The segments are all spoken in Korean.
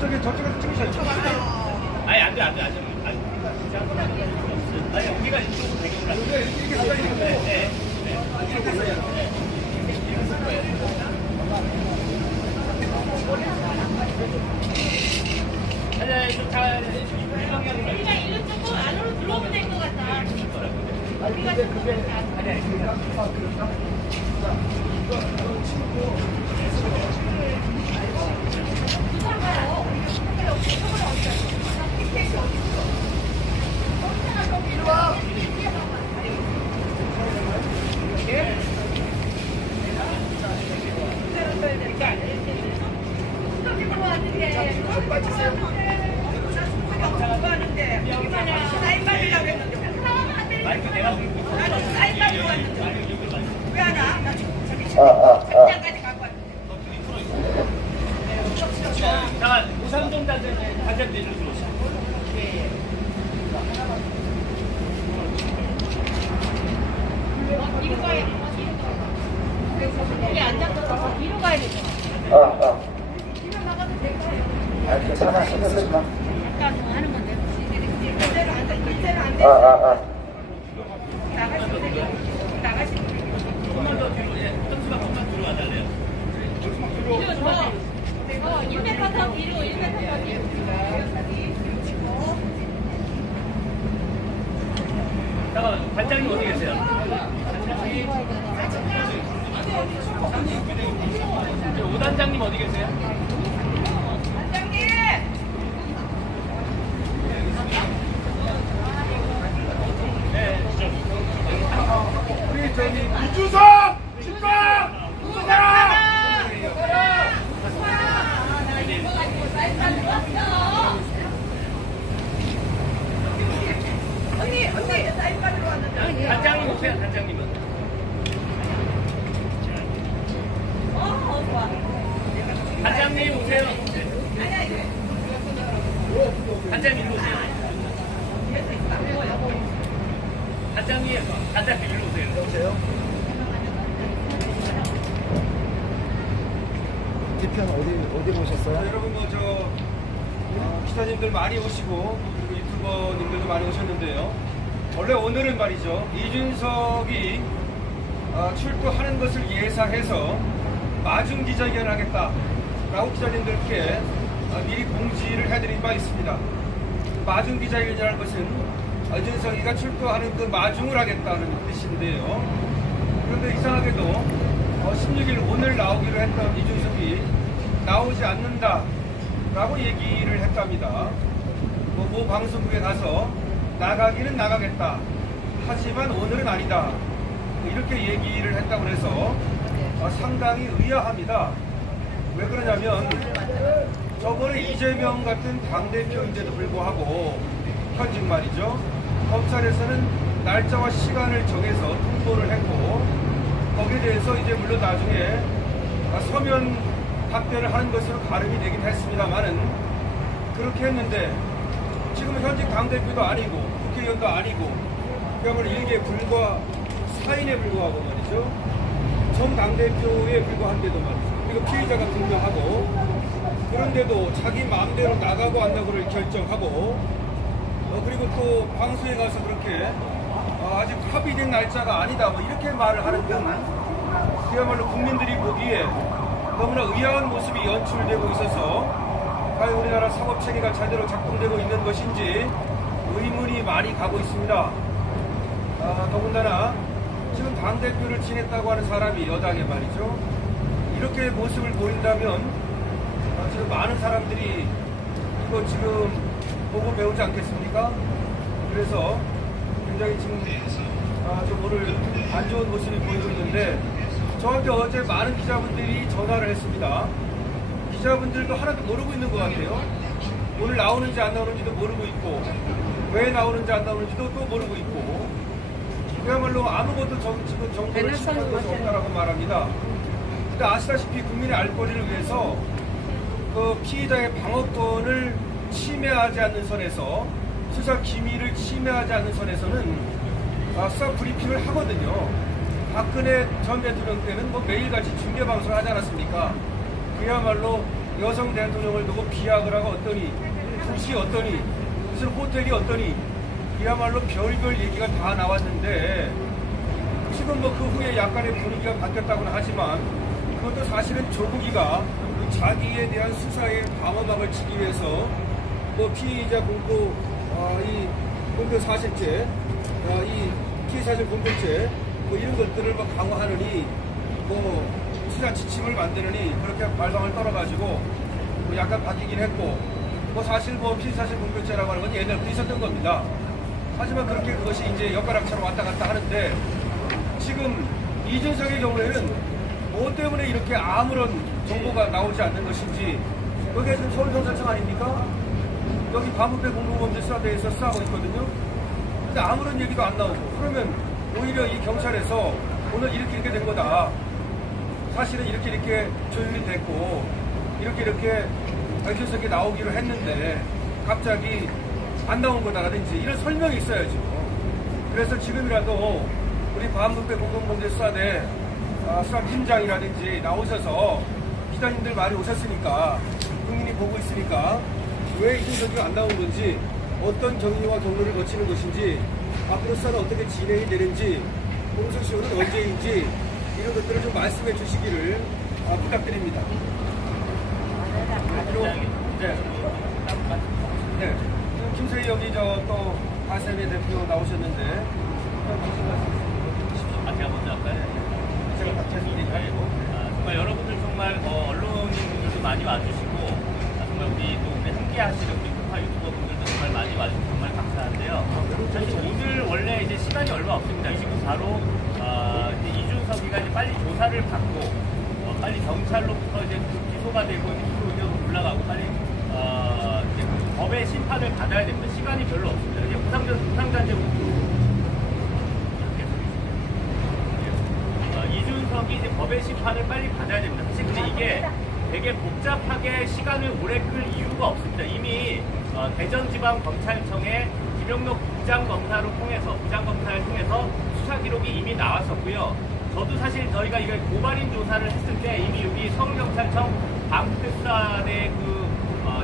저쪽에서 찍으셔야죠. 아니, 안 돼. 아니, 여기가 이쪽으로 되겠구나. 이렇게 가까이 있고. 네. 이렇게 있어야 돼. 우리가 일로 조금 안으로 들어오면 될 것 같다. 우리가 마이크 내가 들고 있어. 왜 하나? 나 아. 잠깐, 우상동 단장님 일로 들어오시죠. 뒤로 가야 여기 앉아서 뒤로 가야 되잖아. 뒤로 나가도 될까요? 괜찮아. 신경 쓰지 마. 잠깐 하는 건데. 이대로 앉아. 이대로 앉아. 나가시면 돼요. 나가시면 돼요. 조금만 더 뒤로, 점수가 조금만 뒤로 와달래요. 뒤로 줘. 1m 더 뒤로, 1m 더 뒤로. 잠깐, 반장님 어디 계세요? 오단장님 어디 계세요? 반장님! 네, 우리 저기 이주석! 집방! 누구잖아! 언니, 사인 받으러 왔는데. 단장님 오세요, 단장님은. 좋아. 단장님 오세요. 단장님 일로 오세요. 단장님 일로 오세요. 여보세요? 뒤편 어디 보셨어요? 여러분 기자님들 많이 오시고 그리고 유튜버님들도 많이 오셨는데요. 원래 오늘은 말이죠. 이준석이 출두하는 것을 예상해서 마중 기자회견을 하겠다라고 기자님들께 미리 공지를 해드린 바 있습니다. 마중 기자회견이라는 것은 이준석이가 출두하는 그 마중을 하겠다는 뜻인데요. 그런데 이상하게도 16일 오늘 나오기로 했던 이준석이 나오지 않는다라고 얘기를 했답니다. 모 방송국에 가서 나가기는 나가겠다. 하지만 오늘은 아니다. 이렇게 얘기를 했다고 해서 상당히 의아합니다. 왜 그러냐면 저번에 이재명 같은 당대표인데도 불구하고 현직 말이죠. 검찰에서는 날짜와 시간을 정해서 통보를 했고 거기에 대해서 이제 물론 나중에 서면 답변을 하는 것으로 가름이 되긴 했습니다만은 그렇게 했는데 지금은 현직 당대표도 아니고 국회의원도 아니고 그야말로 일개 불과 사인에 불과하고 말이죠. 전 당대표에 불과한데도 말이죠. 그리고 피의자가 분명하고 그런데도 자기 마음대로 나가고 안 나고를 결정하고 그리고 또 방송에 가서 그렇게 아직 합의된 날짜가 아니다 뭐 이렇게 말을 하는 등 그야말로 국민들이 보기에 너무나 의아한 모습이 연출되고 있어서 과연 우리나라 사법체계가 제대로 작동되고 있는 것인지 의문이 많이 가고 있습니다. 더군다나 지금 당대표를 지냈다고 하는 사람이 여당에 말이죠. 이렇게 모습을 보인다면 지금 많은 사람들이 이거 지금 보고 배우지 않겠습니까? 그래서 굉장히 지금 좀 오늘 안 좋은 모습이 보이고 있는데 저한테 어제 많은 기자분들이 전화를 했습니다. 기자분들도 하나도 모르고 있는 것 같아요. 오늘 나오는지 안 나오는지도 모르고 있고 왜 나오는지 안 나오는지도 또 모르고 있고 그야말로 아무것도 지금 정보를 취합할 것이 없다라고 말합니다. 근데 아시다시피 국민의 알 거리를 위해서 그 피의자의 방어권을 침해하지 않는 선에서 수사 기밀을 침해하지 않는 선에서는 수사 브리핑을 하거든요. 박근혜 전 대통령 때는 뭐 매일같이 중계방송을 하지 않았습니까? 그야말로 여성 대통령을 두고 비약을 하고 어떠니, 도시 어떠니, 무슨 호텔이 어떠니, 이야말로 별별 얘기가 다 나왔는데, 지금 뭐 그 후에 약간의 분위기가 바뀌었다고는 하지만, 그것도 사실은 조국이가 자기에 대한 수사의 방어막을 치기 위해서 뭐 피의자 공표, 이 공표 사실죄, 이 피의사실 공표죄, 뭐 이런 것들을 뭐 강화하느니, 뭐 수사 지침을 만드느니 그렇게 발방을 떨어가지고 뭐 약간 바뀌긴 했고, 뭐 사실 뭐 피의사실 공표죄라고 하는 건 옛날부터 있었던 겁니다. 하지만 그렇게 그것이 이제 엿가락처럼 왔다 갔다 하는데, 지금 이준석의 경우에는 뭐 때문에 이렇게 아무런 정보가 나오지 않는 것인지, 여기가 지금 서울경찰청 아닙니까? 여기 반부패 공동범죄수사대에서 수사하고 있거든요. 근데 아무런 얘기도 안 나오고, 그러면 오히려 이 경찰에서 오늘 이렇게 된 거다, 사실은 이렇게 조율이 됐고 이렇게 밝혀서 나오기로 했는데 갑자기 안 나온 거다라든지 이런 설명이 있어야죠. 그래서 지금이라도 우리 반부패 공동범죄수사대 수사팀장이라든지 나오셔서 기자님들 많이 오셨으니까, 국민이 보고 있으니까 왜 이준석이가 안 나온 건지, 어떤 경위와 경로를 거치는 것인지, 앞으로 수사는 어떻게 진행이 되는지, 공소시효는 언제인지 이런 것들을 좀 말씀해 주시기를 부탁드립니다. 그리고 네, 김세희 여기 또 가세미 대표 나오셨는데, 제가 먼저 할까요? 제가 답변드리고 정말 여러분들 정말 언론인분들도 많이 와주시고, 정말 우리 함께 하시는 우리 쿠파 유튜버 분들도 정말 많이 와주셔서 정말 감사한데요. 사실 오늘 원래 이제 시간이 얼마 없습니다. 지금 바로 이제 이준석이가 이제 빨리 조사를 받고 빨리 경찰로부터 이제 기소가 되고 기소 의견으로 올라가고 빨리 이제 법의 심판을 받아야 됩니다. 시간이 별로 없습니다. 이제 우상단체 이준석이 이제 법의 심판을 빨리 받아야 됩니다. 사실 근데 이게 되게 복잡하게 시간을 오래 끌 이유가 없습니다. 이미 대전지방검찰청에 김영록 부장검사를 통해서 수사 기록이 이미 나왔었고요. 저도 사실 저희가 이걸 고발인 조사를 했을 때 이미 여기 서울경찰청 반부패수사대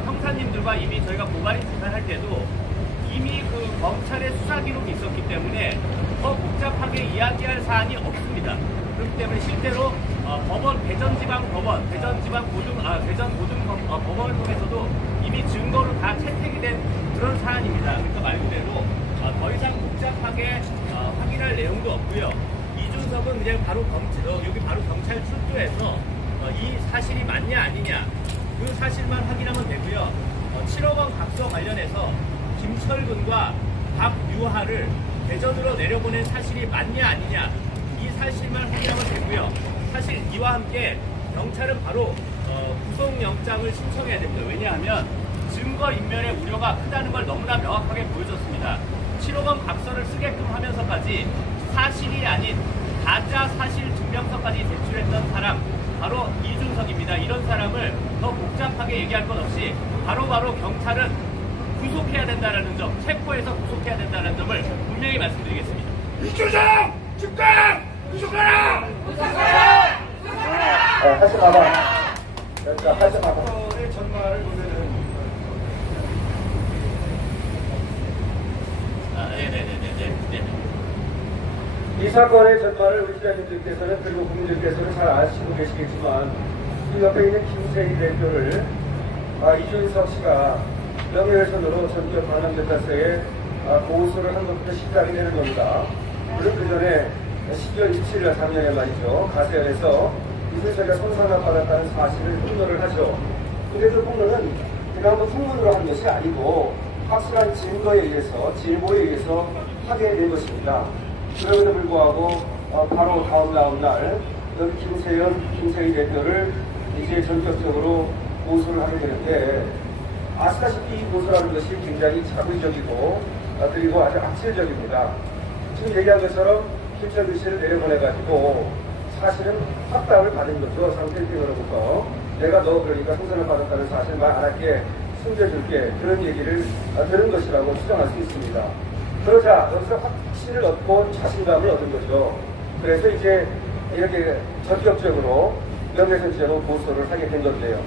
형사님들과 이미 저희가 고발인 조사를 할 때도 이미 그 검찰의 수사 기록이 있었기 때문에 더 복잡하게 이야기할 사안이 없습니다. 그렇기 때문에 실제로 대전고등법원을 통해서도 이미 증거로 다 채택이 된 그런 사안입니다. 그러니까 말 그대로 더 이상 복잡하게 확인할 내용도 없고요. 이준석은 그냥 바로 경찰 출두해서 이 사실이 맞냐 아니냐 그 사실만 확인하면 되고요. 7억 원 각서 관련해서 김철근과 박유하를 대전으로 내려보낸 사실이 맞냐 아니냐 이 사실만 확인하면 되고요. 사실 이와 함께 경찰은 바로 구속영장을 신청해야 됩니다. 왜냐하면 증거인멸의 우려가 크다는 걸 너무나 명확하게 보여줬습니다. 7억 원 각서를 쓰게끔 하면서까지 사실이 아닌 가짜 사실 증명서까지 제출했던 사람 바로 이준석입니다. 이런 사람을 더 복잡하게 얘기할 것 없이 바로바로 경찰은 구속해야 된다는 점, 체포해서 구속해야 된다는 점을 분명히 말씀드리겠습니다. 이준석! 집단! 구속하라! 하지 마봐. 하지 마봐. 사건의 전말을 보면은 이 사건의 전말을 우리 기자님들께서는 그리고 국민들께서는 잘 아시고 계시겠지만, 이 옆에 있는 김세희 대표를 이준석 씨가 명예훼손으로 전격 반환경찰서에 고소를 한 것부터 시작이 되는 겁니다. 물론 그 전에 12월 27일 작년에 말이죠, 가세연에서 이준석이가 손상을 받았다는 사실을 폭로를 하죠. 근데 그 폭로는 그냥 뭐 풍문으로 한 것이 아니고 확실한 증거에 의해서, 질보에 의해서 하게 된 것입니다. 그럼에도 불구하고 바로 다음 날 여기 김세희 대표를 이제 전격적으로 고소를 하게 되는데, 아시다시피 이 고소라는 것이 굉장히 자의적이고 그리고 아주 악질적입니다. 지금 얘기한 것처럼 김철근 씨를 내려보내가지고 사실은 확답을 받은 거죠. 상태팀으로부터 내가 너 그러니까 손상을 받았다는 사실 말 안 할게, 숨겨줄게, 그런 얘기를 들은 것이라고 추정할 수 있습니다. 그러자 여기서 확신을 얻고 자신감을 얻은 거죠. 그래서 이제 이렇게 전격적으로 명예훼손죄로 고소를 하게 된 건데요.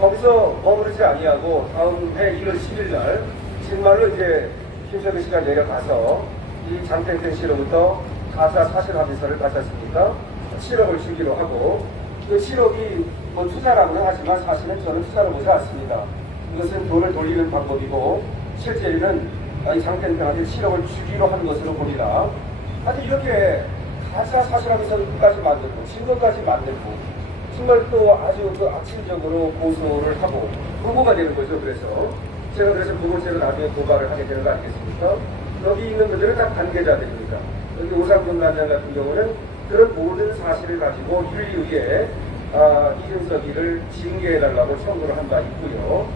거기서 머무르지 아니하고 다음 해 1월 10일 날 정말로 이제 김석희 씨가 내려가서 이 장땡땡 씨로부터 가사 사실 합의서를 받지 않습니까? 7억을 주기로 하고 그 7억이 뭐 투자라고는 하지만 사실은 저는 투자로 보지 않습니다. 이것은 돈을 돌리는 방법이고 실제로는 이 장땡땡한테 7억을 주기로 한 것으로 보리라. 하여튼 이렇게 가사 사실 합의서까지 만들고 증거까지 만들고 정말 또 아주 그 악질적으로 고소를 하고 보고가 되는 거죠. 그래서 부고죄로 나중에 고발을 하게 되는 거 아니겠습니까? 여기 있는 분들은 다 관계자들입니다. 여기 오상돈 단장 같은 경우는 그런 모든 사실을 가지고 윤리위에 이준석이를 징계해달라고 청구를 한 바 있고요.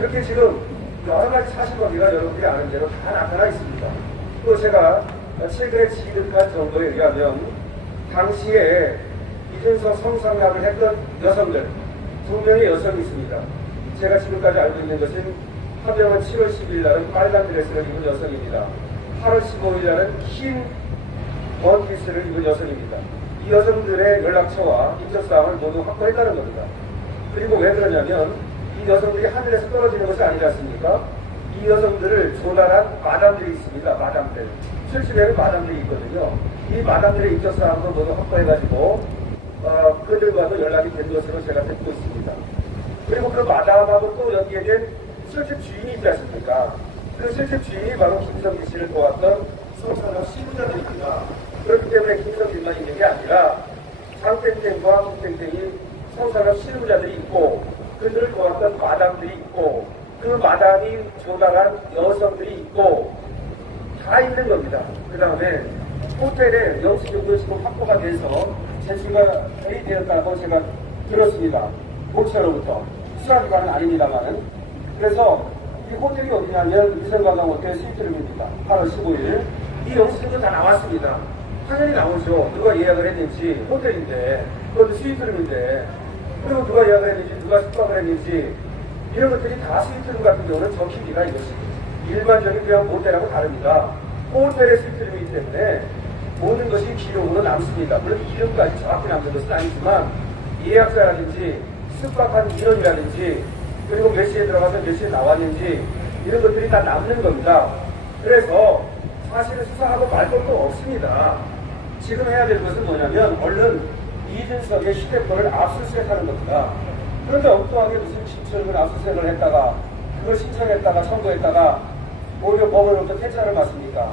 이렇게 지금 여러 가지 사실관계가 여러분들이 아는 대로 다 나타나 있습니다. 또 제가 최근에 지득한 정보에 의하면 당시에 이준석 성상납을 했던 여성들 2명의 여성이 있습니다. 제가 지금까지 알고 있는 것은 한 명은 7월 10일 날은 빨간 드레스를 입은 여성입니다. 8월 15일 날은 흰 원피스를 입은 여성입니다. 이 여성들의 연락처와 인적사항을 모두 확보했다는 겁니다. 그리고 왜 그러냐면 이 여성들이 하늘에서 떨어지는 것이 아니지 않습니까? 이 여성들을 조달한 마담들이 있습니다. 마담들. 실제로 마담들이 있거든요. 이 마담들의 인적사항도 모두 확보해가지고 그들과도 연락이 된 것으로 제가 듣고 있습니다. 그리고 그 마담하고 또 여기에 된 실제 주인이 있지 않습니까? 그 실제 주인이 바로 김성기 씨를 도왔던 성산업 시부자들입니다. 그렇기 때문에 김성기만 있는 게 아니라 장땡땡과 홍땡땡이 성산업 시부자들이 있고 그들을 도왔던 마담들이 있고 그 마담이 조달한 여성들이 있고 다 있는 겁니다. 그 다음에 호텔에 영수증도 지금 확보가 돼서 제출가 되었다고 제가 들었습니다. 모처로부터 수사기관은 아닙니다만은. 그래서 이 호텔이 어디냐면 위성관광 호텔 스위트룸입니다. 8월 15일 이 영수증도 다 나왔습니다. 당연히 나오죠. 누가 예약을 했는지 호텔인데 그것도 스위트룸인데 그리고 누가 예약을 했는지 누가 숙박을 했는지 이런 것들이 다 스위트룸 같은 경우는 적힙니다. 이것이 일반적인 그냥 모텔하고 다릅니다. 호텔의 스위트룸이기 때문에 모든 것이 기록으로 남습니다. 물론 이름까지 정확히 남는 것은 아니지만 예약자라든지 숙박한 인원이라든지 그리고 몇 시에 들어가서 몇 시에 나왔는지 이런 것들이 다 남는 겁니다. 그래서 사실은 수사하고 말 것도 없습니다. 지금 해야 될 것은 뭐냐면 얼른 이준석의 휴대폰을 압수수색하는 겁니다. 그런데 엉뚱하게 무슨 신청을 압수수색을 했다가 그걸 신청했다가 청구했다가 오히려 법원으로부터 퇴짜를 받습니까?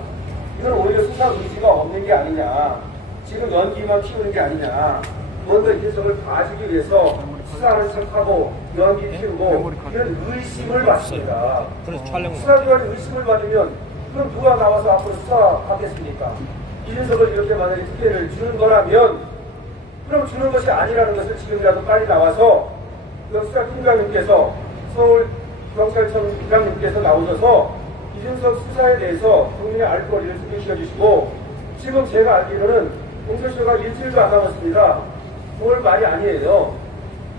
이건 오히려 수사 의지가 없는 게 아니냐. 지금 연기만 피우는 게 아니냐. 먼저 이준석을 봐주기 위해서 수사하는 척하고 연기 피우고 이런 의심을 받습니다. 수사기관이 의심을 받으면 그럼 누가 나와서 앞으로 수사하겠습니까? 이준석을 이렇게 만약에 특혜를 주는 거라면 그럼 주는 것이 아니라는 것을 지금이라도 빨리 나와서 수사팀장님께서 서울경찰청 팀장님께서 나오셔서 이준석 수사에 대해서 국민의 알 권리를 소개시켜 주시고 지금 제가 알기로는 공소시효가 일주일도 안 남았습니다. 9월 말이 아니에요.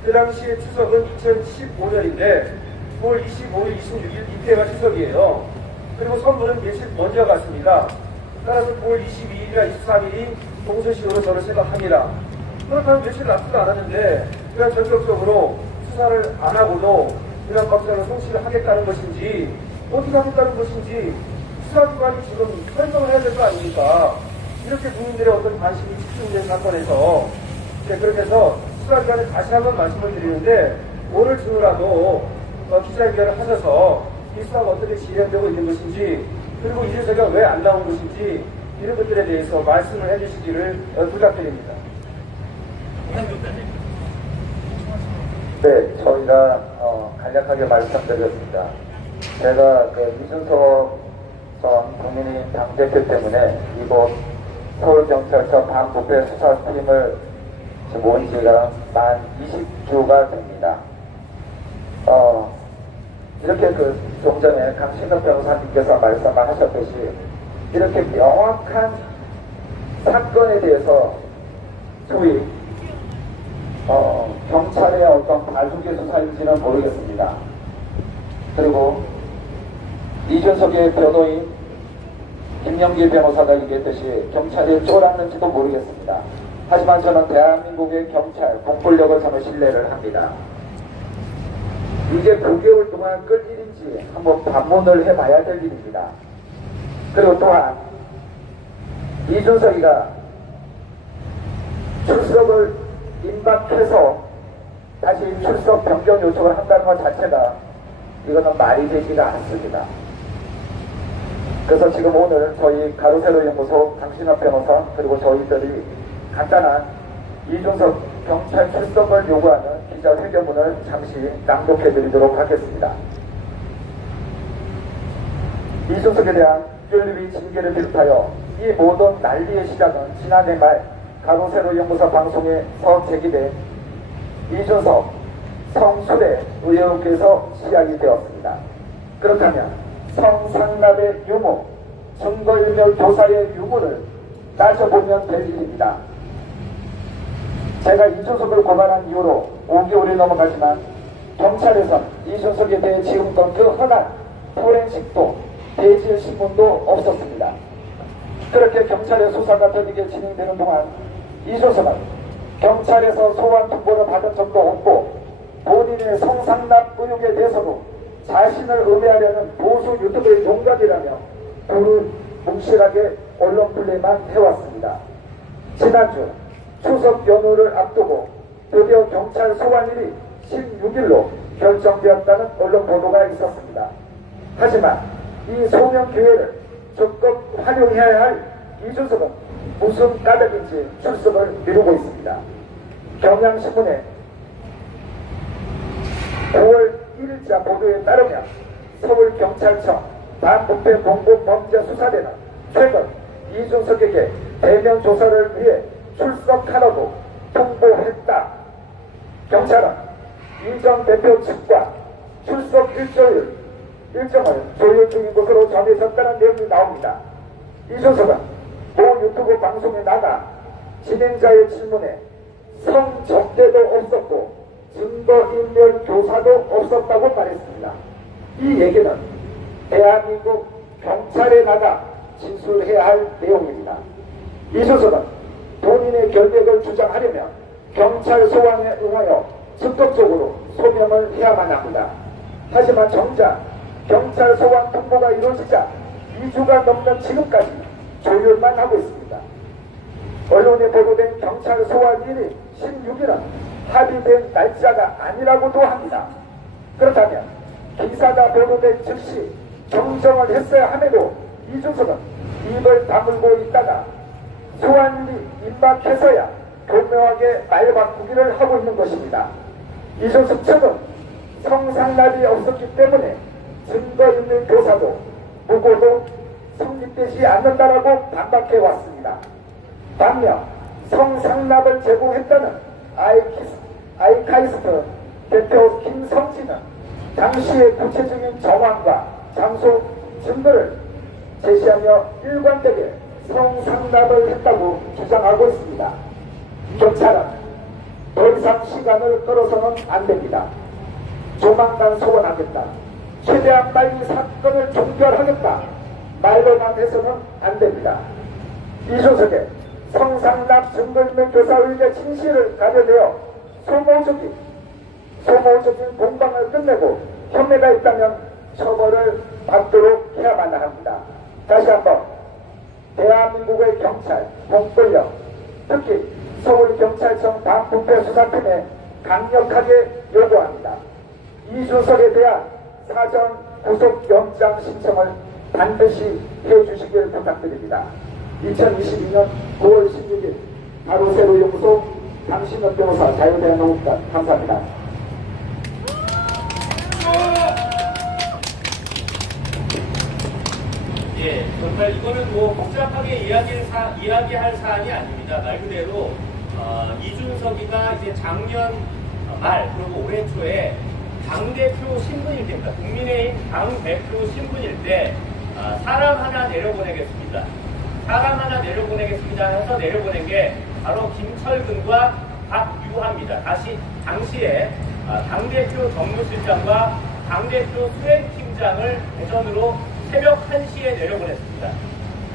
그 당시에 추석은 2015년인데 9월 25일, 26일 이때가 추석이에요. 그리고 선거는 며칠 먼저 갔습니다. 따라서 9월 22일이나 23일이 공소시효로 저는 생각합니다. 그렇다면 며칠 남지도 않았는데 그냥 전격적으로 수사를 안 하고도 그냥 검사를 송치를 하겠다는 것인지 어떻게 하겠다는 것인지 수사기관이 지금 설명을 해야 될 거 아닙니까? 이렇게 국민들의 어떤 관심이 집중된 사건에서 그렇게 해서 수사기관에 다시 한번 말씀을 드리는데 오늘 중으로라도 기자회견을 하셔서 이 수사가 어떻게 진행되고 있는 것인지 그리고 이준석이가 왜 안 나온 것인지 이런 것들에 대해서 말씀을 해주시기를 부탁드립니다. 네, 저희가 간략하게 말씀드렸습니다. 제가 이준석 전 국민의힘 당대표 때문에 이곳 서울경찰서 반부패 수사팀을 모인 지가 만 20주가 됩니다. 이렇게 좀 전에 강신업 변호사님께서 말씀을 하셨듯이 이렇게 명확한 사건에 대해서 소위 경찰의 어떤 발속의 수사인지는 모르겠습니다. 그리고 이준석의 변호인 김영길 변호사가 얘기했듯이 경찰이 쫄았는지도 모르겠습니다. 하지만 저는 대한민국의 경찰, 공권력을 저는 신뢰를 합니다. 이게 9개월 동안 끌 일인지 한번 반문을 해봐야 될 일입니다. 그리고 또한 이준석이가 출석을 임박해서 다시 출석 변경 요청을 한다는 것 자체가 이거는 말이 되지가 않습니다. 그래서 지금 오늘 저희 가로세로 연구소 강신업 변호사 그리고 저희들이 간단한 이준석 경찰 출석을 요구하는 기자회견문을 잠시 낭독해 드리도록 하겠습니다. 이준석에 대한 윤리위 징계를 비롯하여 이 모든 난리의 시작은 지난해 말 가로세로 연구소 방송에서 제기된 이준석 성술의 의혹에서 시작이 되었습니다. 그렇다면 성상납의 유무, 증거인멸 교사의 유무를 따져보면 될 일입니다. 제가 이준석을 고발한 이후로 5개월이 넘어가지만 경찰에서는 이준석에 대해 지금던 그 흔한 포렌식도 대질 신문도 없었습니다. 그렇게 경찰의 수사가 더디게 진행되는 동안 이준석은 경찰에서 소환 통보를 받은 적도 없고 본인의 성상납 의혹에 대해서도 자신을 음해하려는 보수 유튜브의 농간이라며 뭉실하게 언론 플레이만 해왔습니다. 지난주 추석 연휴를 앞두고 드디어 경찰 소환일이 16일로 결정되었다는 언론 보도가 있었습니다. 하지만 이 소명 기회를 적극 활용해야 할 이준석은 무슨 까닭인지 출석을 미루고 있습니다. 경향신문에 9월 1일자 보도에 따르면 서울경찰청 반부패 공공범죄수사대는 최근 이준석에게 대면 조사를 위해 출석하라고 통보했다. 경찰은 이전 대표 측과 출석 일정을 조율 중인 것으로 전해졌다는 내용이 나옵니다. 이준석은 모 유튜브 방송에 나가 진행자의 질문에 성적대도 없었고 증거인멸 교사도 없었다고 말했습니다. 이 얘기는 대한민국 경찰에 나가 진술해야 할 내용입니다. 이준석은 본인의 결백을 주장하려면 경찰 소환에 응하여 적극적으로 소명을 해야만 합니다. 하지만 정작 경찰 소환 통보가 이루어지자 2주가 넘는 지금까지 조율만 하고 있습니다. 언론에 보도된 경찰 소환일이 16일은 합의된 날짜가 아니라고도 합니다. 그렇다면 기사가 보도된 즉시 정정을 했어야 함에도 이준석은 입을 다물고 있다가 소환일이 임박해서야 교묘하게 말 바꾸기를 하고 있는 것입니다. 이준석 측은 성상납이 없었기 때문에 증거인멸 교사도 무고도 성립되지 않는다라고 반박해 왔습니다. 반면 성상납을 제공했다는 아이카이스트 대표 김성진은 당시의 구체적인 정황과 장소 증거를 제시하며 일관되게 성상납을 했다고 주장하고 있습니다. 경찰은 더 이상 시간을 끌어서는 안 됩니다. 조만간 소환하겠다. 최대한 빨리 사건을 종결하겠다. 말로만 해서는 안 됩니다. 이준석의 성상납 증거인멸 교사 의혹의 진실을 가려내어 소모적인 공방을 끝내고 혐의가 있다면 처벌을 받도록 해야만 합니다. 다시 한번 대한민국의 경찰, 공권력, 특히 서울경찰청 반부패 수사팀에 강력하게 요구합니다. 이준석에 대한 사전 구속영장 신청을 반드시 해주시길 부탁드립니다. 2022년 9월 16일 가로세로 연구소 강신업 변호사 자유대한민국단 감사합니다. 예, 정말 이거는 뭐 복잡하게 이야기할 사안이 아닙니다. 말 그대로 이준석이가 이제 작년 말 그리고 올해 초에 당대표 신분일 때입니다. 국민의힘 당대표 신분일 때 사람 하나 내려보내겠습니다. 사람 하나 내려보내겠습니다 해서 내려보낸 게 바로 김철근과 박유하입니다. 당시에 당대표 정무실장과 당대표 수행팀장을 대전으로 새벽 1시에 내려보냈습니다.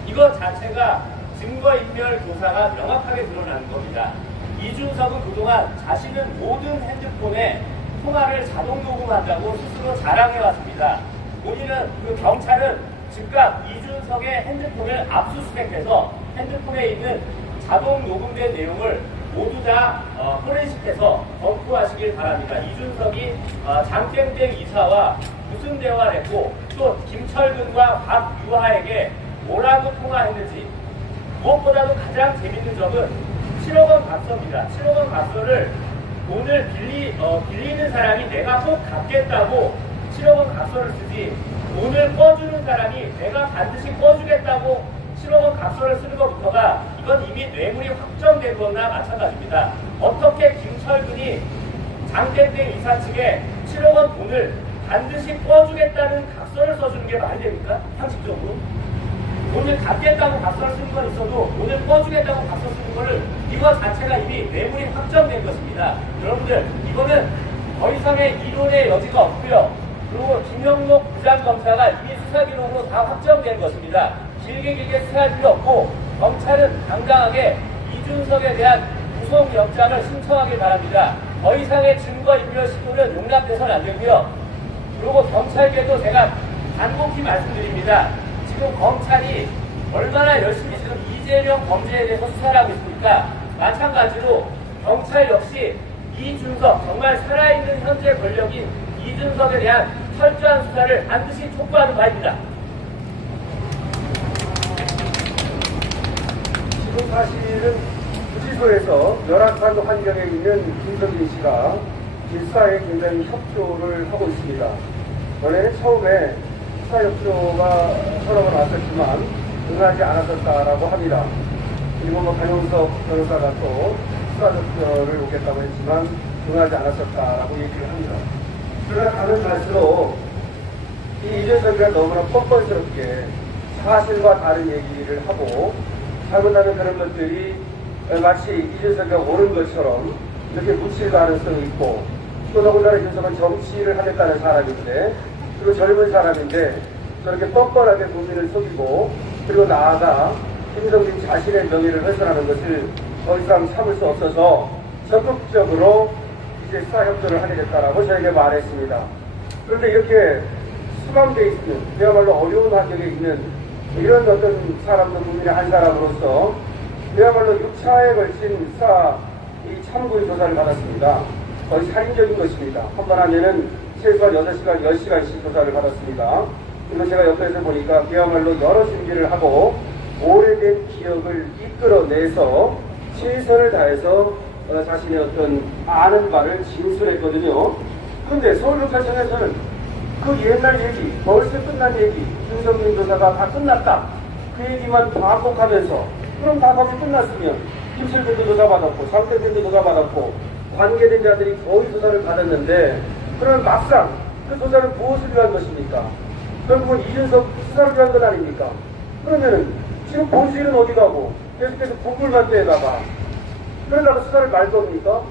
이거 자체가 증거인멸 교사가 명확하게 드러나는 겁니다. 이준석은 그동안 자신은 모든 핸드폰에 통화를 자동 녹음한다고 스스로 자랑해왔습니다. 본인은 그 경찰은 즉각 이준석의 핸드폰을 압수수색해서 핸드폰에 있는 자동 녹음된 내용을 모두 다 포렌식해서 검토하시길 바랍니다. 이준석이 장땡땡 이사와 무슨 대화를 했고 또 김철근과 박유하에게 뭐라고 통화했는지, 무엇보다도 가장 재밌는 점은 7억 원 각서입니다. 7억 원 각서를 돈을 빌리는 사람이 내가 꼭 갚겠다고 7억 원 각서를 쓰지, 돈을 꿔주는 사람이 내가 반드시 꿔주겠다고 7억 원 각서를 쓰는 것부터가 이건 이미 뇌물이 확정된 거나 마찬가지입니다. 어떻게 김철근이 장땡땡 이사 측에 7억 원 돈을 반드시 꿔주겠다는 각서를 써주는 게 말이 됩니까? 상식적으로. 돈을 갚겠다고 각서를 쓰는 건 있어도 돈을 꿔주겠다고 각서 쓰는 거를 이거 자체가 이미 뇌물이 확정된 것입니다. 여러분들 이거는 더 이상의 이론의 여지가 없고요. 그리고 김영록 부장검사가 이미 수사기록으로 다 확정된 것입니다. 길게 수사할 필요 없고 검찰은 당당하게 이준석에 대한 구속영장을 신청하길 바랍니다. 더 이상의 증거인멸 시도는 용납돼서는 안 되고요. 그리고 경찰계도 제가 간곡히 말씀드립니다. 지금 검찰이 얼마나 열심히 지금 이재명 범죄에 대해서 수사를 하고 있습니까? 마찬가지로 경찰 역시 이준석, 정말 살아있는 현재 권력인 이준석에 대한 철저한 수사를 반드시 촉구하는 바입니다. 지금 사실은 구치소에서 열악한 환경에 있는 김성진 씨가 수사에 굉장히 협조를 하고 있습니다. 원래는 처음에 수사협조가 서로가 나왔었지만 응하지 않았었다라고 합니다. 그리고 강용석 변호사가 또 수사협조를 오겠다고 했지만 응하지 않았었다라고 얘기를 합니다. 그러나 가는 갈수록 이 이준석이가 너무나 뻔뻔스럽게 사실과 다른 얘기를 하고 잘못하는 그런 것들이 마치 이준석이가 옳은 것처럼 이렇게 묻힐 가능성이 있고, 또 더군다나 이준석은 정치를 하겠다는 사람인데, 그리고 젊은 사람인데 저렇게 뻔뻔하게 국민을 속이고, 그리고 나아가 김성진 자신의 명예를 훼손하는 것을 더 이상 참을 수 없어서 적극적으로 이제 수사협조를 하겠다라고 저에게 말했습니다. 그런데 이렇게 수감되어 있는, 그야말로 어려운 환경에 있는 이런 어떤 사람도 국민의 한 사람으로서 그야말로 6차에 걸친 수사 이 참고인 조사를 받았습니다. 거의 살인적인 것입니다. 한 번 하면은 최소한 6시간, 10시간씩 조사를 받았습니다. 그리고 제가 옆에서 보니까 그야말로 여러 준비를 하고 오래된 기억을 이끌어내서 최선을 다해서 자신의 어떤 아는 바를 진술했거든요. 그런데 서울경찰청에서는 그 옛날 얘기, 벌써 끝난 얘기, 김성민 조사가 다 끝났다, 그 얘기만 반복하면서, 그럼 다 거기 끝났으면 김철근도 조사받았고 장땡땡도 조사받았고 관계된 자들이 거의 조사를 받았는데, 그러면 막상 그 조사를 무엇을 위한 것입니까? 결국은 이준석 수사를 위한 것 아닙니까? 그러면은 지금 본실은 어디 가고 계속해서 국물만 떼다가 그러다가 수사를 말 겁니까?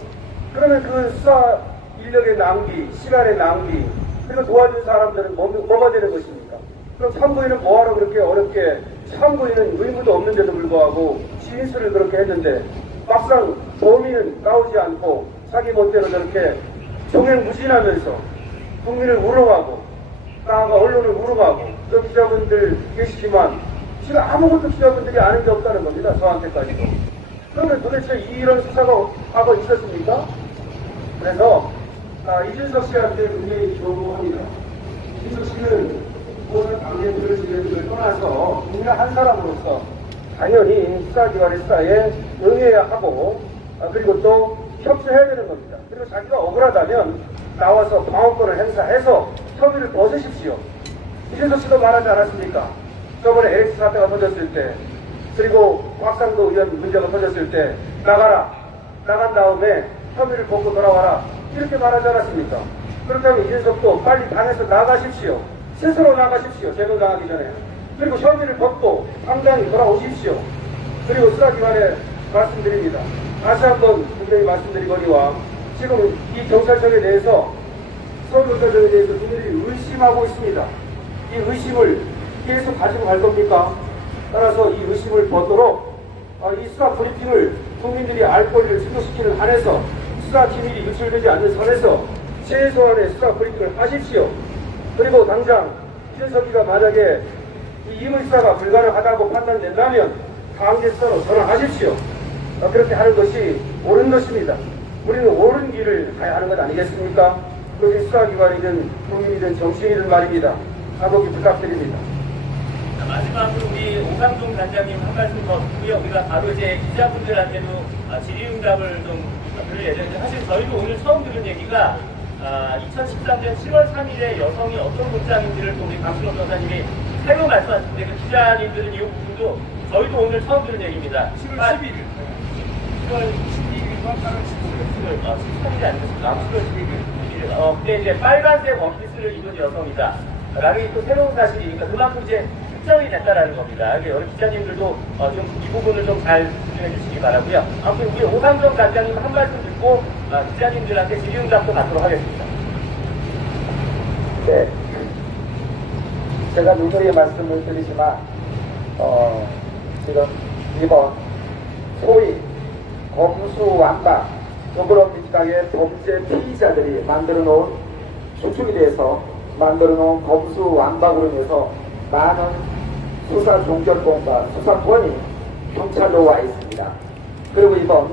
그러면 그 수사 인력의 낭비, 시간의 낭비, 그리고 도와준 사람들은 뭐가 되는 것입니까? 그럼 참고인은 뭐하러 그렇게 어렵게, 참고인은 의무도 없는데도 불구하고 진술을 그렇게 했는데 막상 범인은 나오지 않고 자기 멋대로 저렇게 종횡무진하면서 국민을 우롱하고 나아가 언론을 우롱하고, 또 기자분들 계시지만 지금 아무것도 기자분들이 아는 게 없다는 겁니다. 저한테까지도. 그러면 도대체 이런 수사가 과거 있었습니까? 그래서 이준석 씨한테 굉장히 조롱합니다. 이준석 씨는 모든 당연들을 지내들을 떠나서 국민의 한 사람으로서 당연히 수사기관의 수사에 응해야 하고, 그리고 또 협조해야 되는 겁니다. 그리고 자기가 억울하다면 나와서 방어권을 행사해서 혐의를 벗으십시오. 이준석 씨도 말하지 않았습니까? 저번에 LX 사태가 터졌을 때, 그리고 곽상도 의원 문제가 터졌을 때 나가라, 나간 다음에 혐의를 벗고 돌아와라, 이렇게 말하지 않았습니까? 그렇다면 이준석도 빨리 당에서 나가십시오. 스스로 나가십시오. 제거당하기 전에. 그리고 혐의를 벗고 당당히 돌아오십시오. 그리고 수사기관에 말씀드립니다. 다시 한번 분명히 말씀드리거니와, 지금 이 경찰청에 대해서, 서울경찰청에 대해서 국민들이 의심하고 있습니다. 이 의심을 계속 가지고 갈 겁니까? 따라서 이 의심을 벗도록 이 수사 브리핑을 국민들이 알 권리를 충족시키는 한에서, 수사 기밀이 유출되지 않는 선에서 최소한의 수사 브리핑을 하십시오. 그리고 당장 이준석이가 만약에 이 임의 수사가 불가능하다고 판단된다면 강제 수사로 전환하십시오. 그렇게 하는 것이 옳은 것입니다. 우리는 옳은 길을 가야 하는 것 아니겠습니까? 그것이 수사기관이든 국민이든 정치인이든 말입니다. 한번 부탁드립니다. 마지막으로 우리 오상종 단장님 한 말씀 더 듣고요. 우리가 바로 이제 기자분들한테도 질의응답을 좀 들을 예정인데, 사실 저희도 오늘 처음 들은 얘기가 2013년 7월 3일에 여성이 어떤 문자인지를 또 우리 강순호 변호사님이 새로 말씀하셨는데, 그 기자님들은 이 부분도 저희도 오늘 처음 들은 얘기입니다. 7월 11일. 7월 12일과 8월 15일. 13일이 아니었습니다. 7월 12일. 그때 이제 빨간색 원피스를 입은 여성이다. 라는 또 새로운 사실이니까 그만큼 이제 특정이 됐다라는 겁니다. 여러 기자님들도 좀 이 부분을 좀 잘 집중해 주시기 바라고요. 아무튼 우리 오상정 단장님 한 말씀 듣고 기자님들한테 질의응답도 받도록 하겠습니다. 네. 제가 누누이 말씀을 드리지만, 지금 이번 소위 검수완박, 더불어민주당의 범죄 피의자들이 만들어 놓은 수축이 돼서 만들어 놓은 검수완박으로 인해서 많은 수사 종결권과 수사권이 경찰로 와 있습니다. 그리고 이번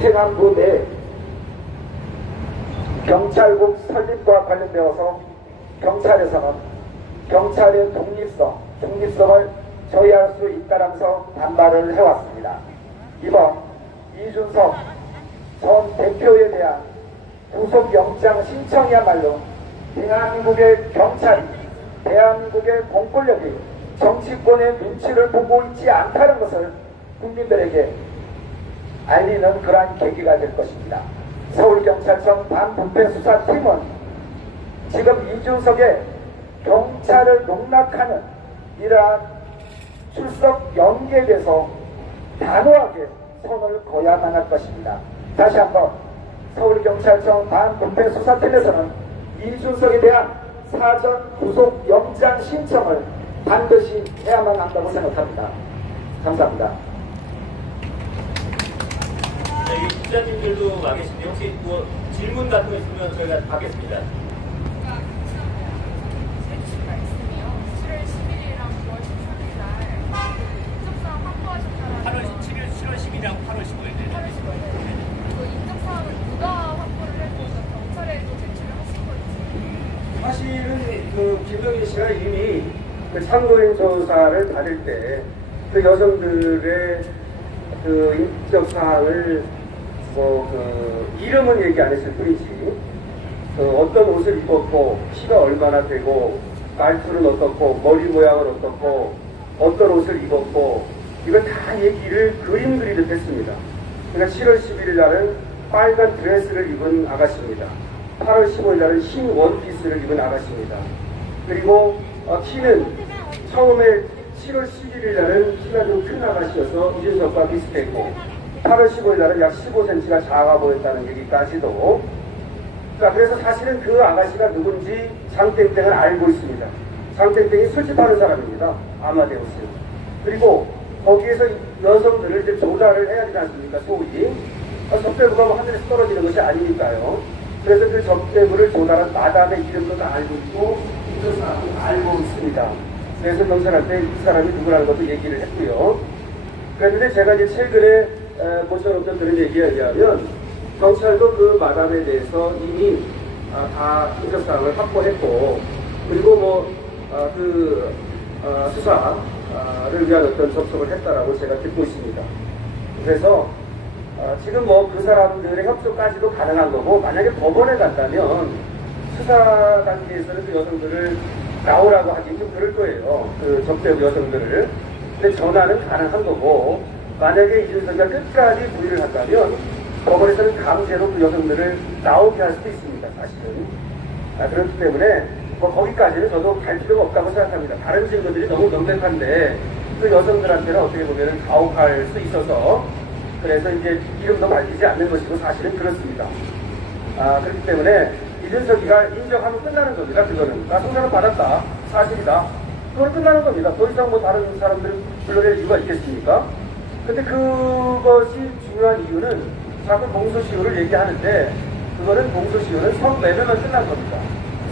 행안부 내 경찰국 설립과 관련되어서 경찰에서는 경찰의 중립성을 저해할 수 있다라면서 반발을 해왔습니다. 이번 이준석 전 대표에 대한 구속영장 신청이야말로 대한민국의 경찰이, 대한민국의 공권력이 정치권의 눈치를 보고 있지 않다는 것을 국민들에게 알리는 그러한 계기가 될 것입니다. 서울경찰청 반부패수사팀은 지금 이준석의 경찰을 농락하는 이러한 출석 연기에 대해서 단호하게 손을 거야만 할 것입니다. 다시 한번 서울경찰청 반부패수사팀에서는 이준석에 대한 사전 구속영장 신청을 반드시 해야만 한다고 생각합니다. 감사합니다. 네, 기자님들도 와 계신데 혹시 뭐 질문 같은 거 있으면 저희가 받겠습니다. 제주시가 있으며 7월 11일이랑 9월 13일 날 인적사항 확보하셨다라는 7월 10일이랑 8월 15일. 8월 15일 그 인적사항을 누가 확보를 해서 경찰에 또 제출을 하신 건지. 사실은 그 김병희 씨가 이미 그 참고인 조사를 받을 때 그 여성들의 그 인적 사항을 이름은 얘기 안 했을 뿐이지 어떤 옷을 입었고 키가 얼마나 되고 말투는 어떻고 머리 모양은 어떻고 어떤 옷을 입었고 이걸 다 얘기를 그림 그리듯 했습니다. 그러니까 7월 11일 날은 빨간 드레스를 입은 아가씨입니다. 8월 15일 날은 흰 원피스를 입은 아가씨입니다. 그리고 키는 처음에 7월 11일 날은 키가 좀 큰 아가씨여서 이준석과 비슷했고 8월 15일 날은 약 15cm가 작아 보였다는 얘기까지도. 그래서 사실은 그 아가씨가 누군지 장땡땡은 알고 있습니다. 장땡땡이 술집하는 사람입니다. 아마데우스. 그리고 거기에서 여성들을 이제 조사를 해야 되지 않습니까? 소위. 접대부가 뭐 하늘에서 떨어지는 것이 아니니까요. 그래서 그 접대부를 조사한 마담의 이름도 다 알고 있고 이 사람도 알고 있습니다. 그래서 경찰한테 이 사람이 누구라는 것도 얘기를 했고요. 그런데 제가 이제 최근에 모셔놓던 그런 얘기에 의하면 경찰도 그 마담에 대해서 이미 다 인적사항을 확보했고 그리고 수사를 위한 어떤 접촉을 했다라고 제가 듣고 있습니다. 그래서 지금 그 사람들의 협조까지도 가능한 거고 만약에 법원에 간다면 수사 단계에서는 그 여성들을 나오라고 하긴 좀 그럴 거예요. 그 접대부 여성들을. 근데 전화는 가능한 거고 만약에 이준석이가 끝까지 부의를 한다면 법원에서는 강제로 그 여성들을 나오게 할 수도 있습니다. 사실은. 그렇기 때문에 거기까지는 저도 갈 필요가 없다고 생각합니다. 다른 증거들이 너무 명백한데 그 여성들한테는 어떻게 보면 가혹할 수 있어서 그래서 이제 이름도 밝히지 않는 것이고 사실은 그렇습니다. 그렇기 때문에 이준석이가 인정하면 끝나는 겁니다. 그거는. 송사를 받았다. 사실이다. 그건 끝나는 겁니다. 더 이상 다른 사람들을 불러낼 이유가 있겠습니까? 근데 그것이 중요한 이유는 자꾸 공소시효를 얘기하는데 그 그거는 공소시효는 성매매만 끝난 겁니다.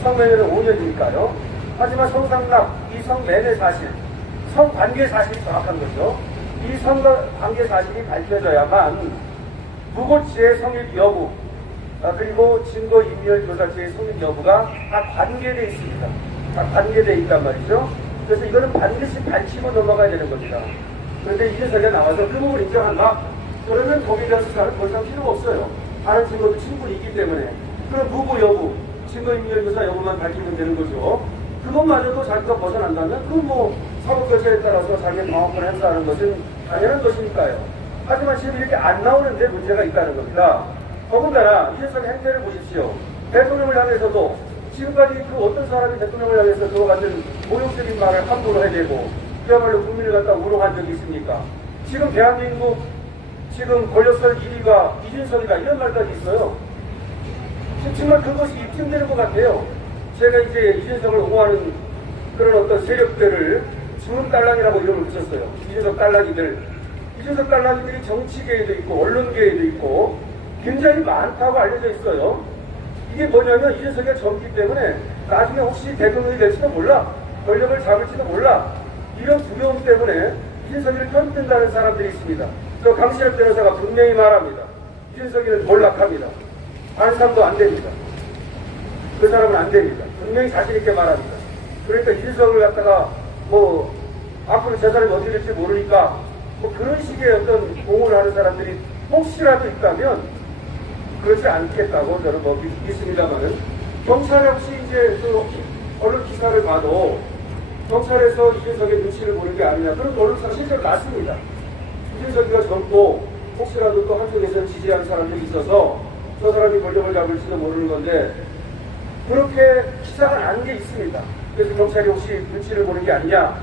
성매매는 5년이니까요. 하지만 성상납, 이 성매매 사실, 성관계 사실이 정확한 거죠. 이 성관계 사실이 밝혀져야만 무고죄의 성립 여부, 그리고 증거인멸조사죄의 성립 여부가 다 관계되어 있습니다. 다 관계되어 있단 말이죠. 그래서 이거는 반드시 밝히고 넘어가야 되는 겁니다. 그런데 이준석이가 나와서 그 부분을 인정한다? 그러면 거기에 대한 수사는 더 이상 필요가 없어요. 다른 증거도 충분히 있기 때문에. 그럼 무고 여부, 증거인멸조사 여부만 밝히면 되는 거죠. 그것마저도 자기가 벗어난다면 그건 뭐 사법결재에 따라서 자기의 방어권을 행사하는 것은 당연한 것이니까요. 하지만 지금 이렇게 안 나오는데 문제가 있다는 겁니다. 더군다나 이준석의 행태를 보십시오. 대통령을 향해서도 지금까지 그 어떤 사람이 대통령을 향해서 그와 같은 모욕적인 말을 함부로 해대고 그야말로 국민을 갖다 우롱한 적이 있습니까? 지금 대한민국 지금 권력설 1위가 이준석이다 이런 말까지 있어요. 정말 그것이 입증되는 것 같아요. 제가 이제 이준석을 옹호하는 그런 어떤 세력들을 주름 딸랑이라고 이름을 붙였어요. 이준석 딸랑이들. 이준석 딸랑이들이 정치계에도 있고 언론계에도 있고 굉장히 많다고 알려져 있어요. 이게 뭐냐면 이준석이 젊기 때문에 나중에 혹시 대통령이 될지도 몰라. 권력을 잡을지도 몰라. 이런 두려움 때문에 이준석이를 편든다는 사람들이 있습니다. 저 강신엽 변호사가 분명히 말합니다. 이준석이는 몰락합니다. 반상도 안 됩니다. 그 사람은 안 됩니다. 분명히 자신있게 말합니다. 그러니까 이준석을 갖다가 뭐 앞으로 저 사람이 어떻게 될지 모르니까 뭐 그런 식의 어떤 공을 하는 사람들이 혹시라도 있다면 그렇지 않겠다고 저는 뭐 믿습니다만은 경찰에 혹시 이제 그 언론 기사를 봐도 경찰에서 이준석의 눈치를 보는 게 아니냐 그런 언론사가 실제로 났습니다. 이준석이가 젊고 혹시라도 또 한쪽에서 지지하는 사람들이 있어서 저 사람이 권력을 잡을지도 모르는 건데 그렇게 기사가 난 게 있습니다. 그래서 경찰이 혹시 눈치를 보는 게 아니냐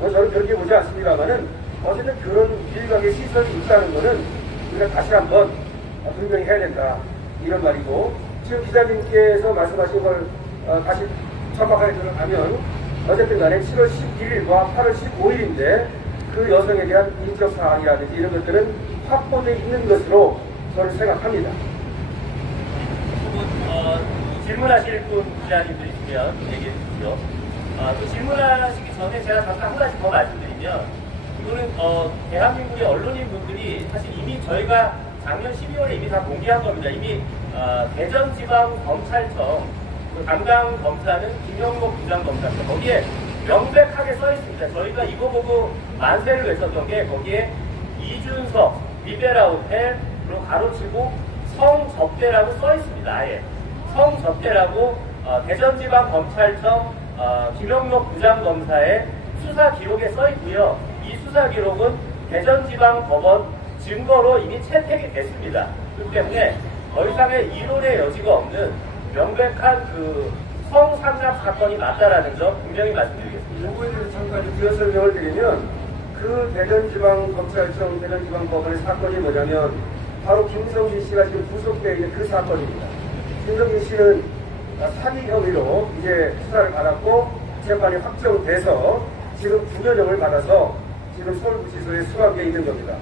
저는 그렇게 보지 않습니다만은 어쨌든 그런 일각의 시선이 있다는 거는 우리가 다시 한번 분명히 해야 된다 이런 말이고 지금 기자님께서 말씀하신 걸 다시 첨박하게 들어가면 어쨌든 간에 7월 11일과 8월 15일인데 그 여성에 대한 인적 사항이라든지 이런 것들은 확보되어 있는 것으로 저는 생각합니다. 질문하실 분 기자님들 있으면 얘기해 주십시오. 또 질문하시기 전에 제가 잠깐 한 가지 더 말씀드리면 이거는 대한민국의 언론인 분들이 사실 이미 저희가 작년 12월에 이미 다 공개한 겁니다. 이미 대전지방검찰청 그 담당 검사는 김영목 부장검사입니다. 거기에 명백하게 써 있습니다. 저희가 이거 보고 만세를 외쳤던 게 거기에 이준석, 리베라호텔, 그리고 가로치고 성접대라고 써 있습니다. 아예 성접대라고 대전지방검찰청 김영목 부장검사의 수사 기록에 써 있고요. 이 수사 기록은 대전지방법원 증거로 이미 채택이 됐습니다. 그렇기 때문에 더 이상의 이론의 여지가 없는 명백한 그 성상납 사건이 맞다라는 점 분명히 말씀드리겠습니다. 요거에 대해서 잠깐 부연 설명을 드리면 그 대전지방검찰청 대전지방법원의 사건이 뭐냐면 바로 김성진 씨가 지금 구속되어 있는 그 사건입니다. 김성진 씨는 사기 혐의로 이제 수사를 받았고 재판이 확정돼서 지금 9년형을 받아서 지금 서울구치소에 수감되어 있는 겁니다.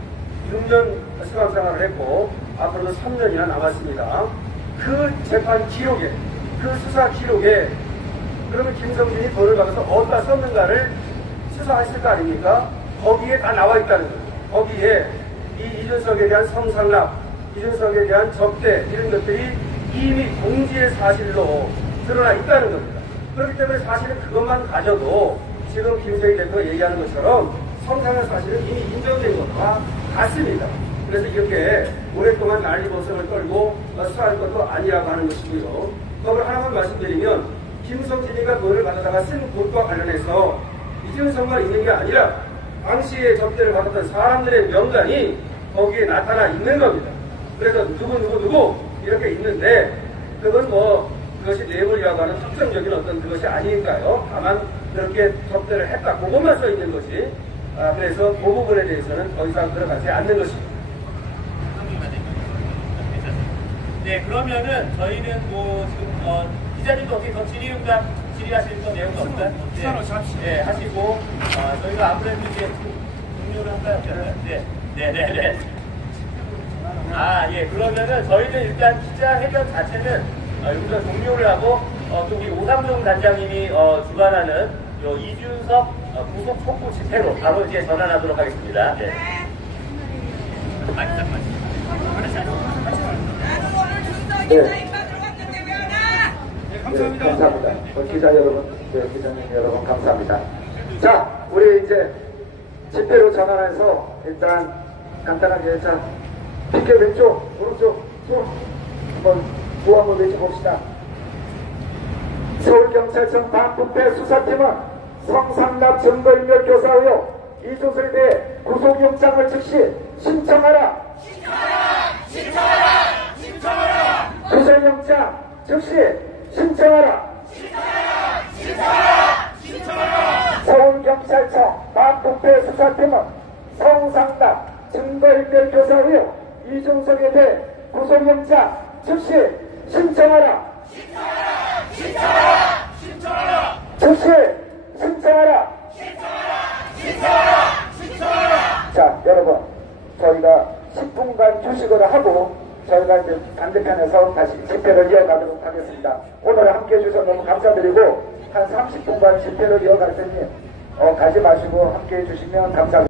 6년 수감 생활을 했고 앞으로도 3년이나 남았습니다. 그 재판 기록에 그 수사 기록에 그러면 김성진이 돈을 받아서 어디다 썼는가를 수사했을 거 아닙니까? 거기에 다 나와 있다는 거예요. 거기에 이 이준석에 대한 성상납, 이준석에 대한 접대 이런 것들이 이미 공지의 사실로 드러나 있다는 겁니다. 그렇기 때문에 사실은 그것만 가져도 지금 김세희 대표가 얘기하는 것처럼 성상납 사실은 이미 인정된 것과 같습니다. 그래서 이렇게 오랫동안 난리법석을 떨고 수사할 것도 아니라고 하는 것이고요. 그걸 하나만 말씀드리면 김성진이가 돈을 받아다가 쓴 곳과 관련해서 이준석만 있는 게 아니라 당시에 접대를 받았던 사람들의 명단이 거기에 나타나 있는 겁니다. 그래서 누구 이렇게 있는데 그건 뭐 그것이 뇌물이라고 하는 확정적인 어떤 그것이 아니니까요. 다만 그렇게 접대를 했다 그것만 써 있는 것이 그래서 그 부분에 대해서는 더 이상 들어가지 않는 것입니다. 네, 그러면은 저희는 뭐 지금 기자님도 어떻게 더 질의하실 거 내용도 없나요? 네, 하시고 저희가 아무래도 이제 종료를 할까요? 네. 예. 그러면은 저희는 일단 기자회견 자체는 여기서 종료를 하고 또 우리 오삼동 단장님이 주관하는 요 이준석 구속 촉구 집회로 바로 이제 전환하도록 하겠습니다. 네. 네. 네, 감사합니다. 감사합니다. 기자 여러분, 기자님 여러분 감사합니다. 자, 우리 이제 집회로 전환해서 일단 간단하게 자, 피켓 왼쪽, 오른쪽, 손 한번 구호 한번 외쳐봅시다. 서울경찰청 반부패 수사팀은 성상납 증거인멸 교사 의혹 이준석에 대해 구속영장을 즉시 신청하라. 구속영장 즉시 신청하라. 서울경찰청 반부패 수사팀은 성상납 증거인멸 교사 의혹 이준석에 대해 구속영장 즉시 신청하라. 즉시 신청하라. 자, 여러분, 저희가 10분간 휴식을 하고 저희가 이제 반대편에서 다시 집회를 이어가도록 하겠습니다. 오늘 함께 해주셔서 너무 감사드리고 한 30분간 집회를 이어갈 테니 가지 마시고 함께 해주시면 감사합니다.